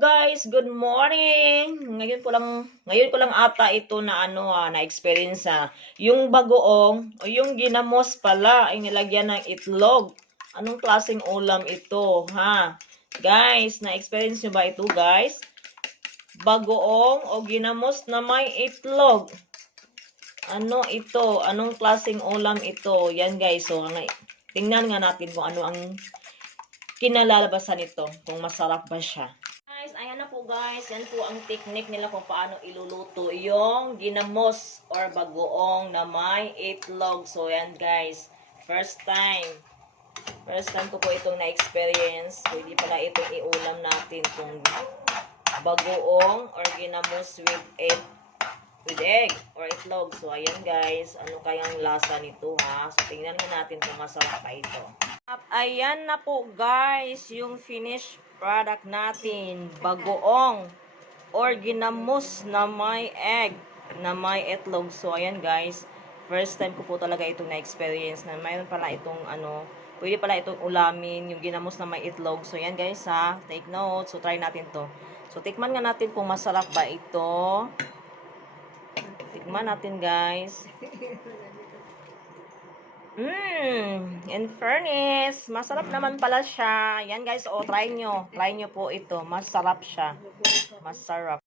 guys, good morning. Ngayon ko lang ata ito na na-experience yung bagoong o yung ginamos pala ay nilagyan ng itlog. Anong klaseng ulam ito, ha? Guys, na-experience nyo ba ito, guys? Bagoong o ginamos na may itlog. Ano ito? Anong klaseng ulam ito? Yan, guys. So, tingnan nga natin kung ano ang kinalalabasan nito, kung masarap ba siya. Guys, ayan na po guys. Yan po ang technique nila kung paano iluluto yung ginamos or bagoong na may itlog. So, yan guys. First time ko po itong na-experience. Pwede pala itong iulam natin kung bagoong or ginamos with egg or itlog. So, ayan guys. Ano kayang lasa nito ha? So, tingnan natin kung masarap pa ito. Ayan na po guys, yung finished product natin, bagoong or ginamos na may egg, na may itlog. So ayan guys, first time ko po talaga itong na-experience na mayroon pala itong pwede pala itong ulamin, yung ginamos na may itlog. So ayan guys ha, take note. So try natin to. So tikman nga natin kung masarap ba ito. Tikman natin guys. In fairness, masarap naman pala siya. Yan guys, try nyo. Try nyo po ito. Masarap siya. Masarap.